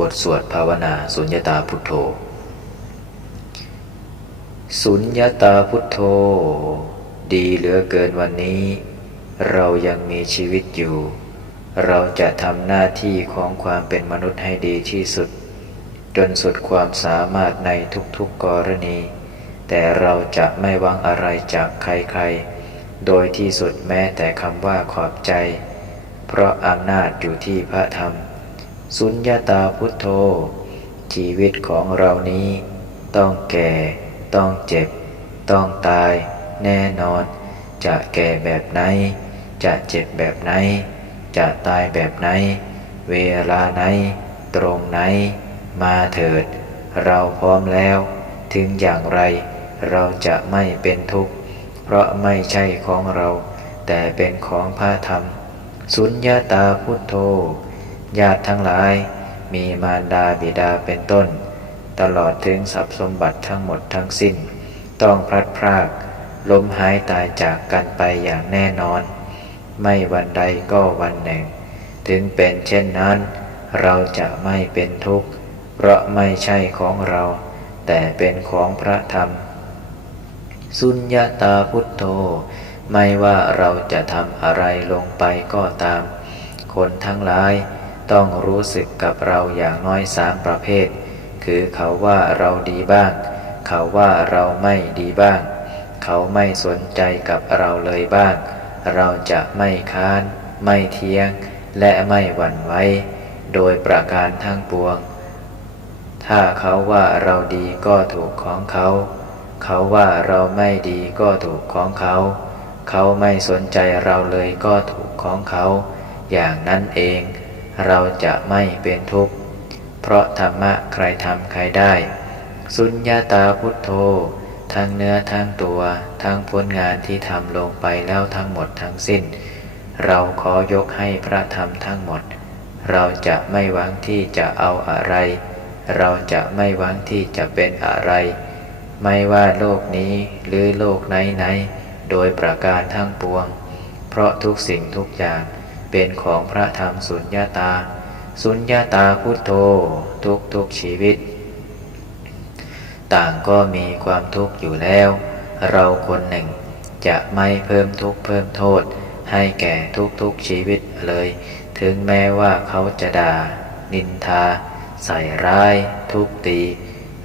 บทสวดภาวนาสุญญตาพุทโธ สุญญตาพุทโธ ดีเหลือเกินวันนี้ เรายังมีชีวิตอยู่ เราจะทำหน้าที่ของความเป็นมนุษย์ให้ดีที่สุด จนสุดความสามารถในทุกๆกรณี แต่เราจะไม่หวังอะไรจากใครๆ โดยที่สุดแม้แต่คำว่าขอบใจ เพราะอำนาจอยู่ที่พระธรรม สุญญาตาพุทโธ ชีวิตของเรานี้ ต้องแก่ ต้องเจ็บ ต้องตาย แน่นอน จะแก่แบบไหน จะเจ็บแบบไหน จะตายแบบไหน เวลาไหน ตรงไหน มาเถิด เราพร้อมแล้ว ถึงอย่างไร เราจะไม่เป็นทุกข์ เพราะไม่ใช่ของเรา แต่เป็นของพระธรรม สุญญาตาพุทโธ ญาติทั้งหลาย มีมารดาบิดาเป็นต้น ตลอดถึงทรัพย์สมบัติทั้งหมดทั้งสิ้น ต้องพลัดพรากล้มหายตายจากกันไปอย่างแน่นอน ไม่วันใดก็วันหนึ่ง ถึงเป็นเช่นนั้น เราจะไม่เป็นทุกข์ เพราะไม่ใช่ของเรา แต่เป็นของพระธรรม สุญญาตาพุทโธ ไม่ว่าเราจะทำอะไรลงไปก็ตาม คนทั้งหลาย ต้องรู้สึกกับเราอย่างน้อยสามประเภท คือเขาว่าเราดีบ้าง เขาว่าเราไม่ดีบ้าง เขาไม่สนใจกับเราเลยบ้าง เราจะไม่ค้าน ไม่เทียง และไม่หวั่นไหวโดยประการทั้งปวง ถ้าเขาว่าเราดีก็ถูกของเขา เขาว่าเราไม่ดีก็ถูกของเขา เขาไม่สนใจเราเลยก็ถูกของเขา อย่างนั้นเอง เราจะไม่เป็นทุกข์ เพราะธรรมะใครทำใครได้ สุญญาตาพุทโธ ทั้งเนื้อทั้งตัว ทั้งผลงานที่ทำลงไปแล้วทั้งหมดทั้งสิ้น เราขอยกให้พระธรรมทั้งหมด เราจะไม่หวังที่จะเอาอะไร เราจะไม่หวังที่จะเป็นอะไร ไม่ว่าโลกนี้หรือโลกไหนๆโดยประการทั้งปวง เพราะทุกสิ่งทุกอย่าง เป็นของพระธรรมสุญญาตา สุญญาตาพุทโธ ทุกทุกชีวิต ต่างก็มีความทุกข์อยู่แล้ว เราคนหนึ่งจะไม่เพิ่มทุกข์เพิ่มโทษ ให้แก่ทุกทุกชีวิตเลย ถึงแม้ว่าเขาจะด่า นินทา ใส่ร้าย ทุบตี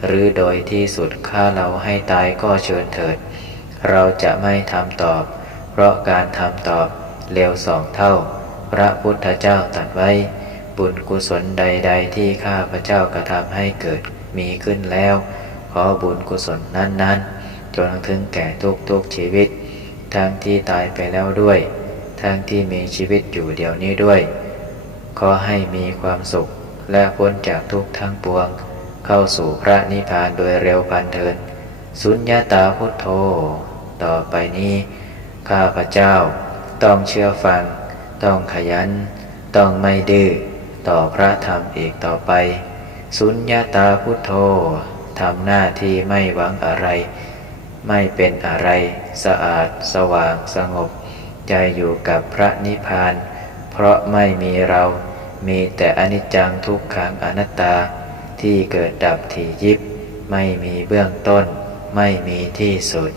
หรือโดยที่สุดฆ่าเราให้ตายก็เชิญเถิด เราจะไม่ทำตอบ เพราะการทำตอบเร็วสองเท่า พระพุทธเจ้าตรัสไว้ บุญกุศลใด ๆ ที่ข้าพระเจ้ากระทำให้เกิดมีขึ้นแล้ว ขอบุญกุศลนั้นๆ จนถึงแก่ทุกๆชีวิต ทั้งที่ตายไปแล้วด้วย ทั้งที่มีชีวิตอยู่เดี๋ยวนี้ด้วย ขอให้มีความสุขและพ้นจากทุกทั้งปวง เข้าสู่พระนิพพานโดยเร็วพันเทิน สุญญาตาพุทโธ ต่อไปนี้ ข้าพระเจ้าต้องเชื่อฟัง ต้องขยัน ต้องไม่ดื้อต่อพระธรรมอีกต่อไป สุญญาตาพุทโธทำหน้าที่ไม่หวังอะไร ไม่เป็นอะไรสะอาดสว่างสงบ ใจอยู่กับพระนิพพาน เพราะไม่มีเรามีแต่อนิจจังทุกขังอนัตตา ที่เกิดดับถี่ยิบ ไม่มีเบื้องต้น ไม่มีที่สุด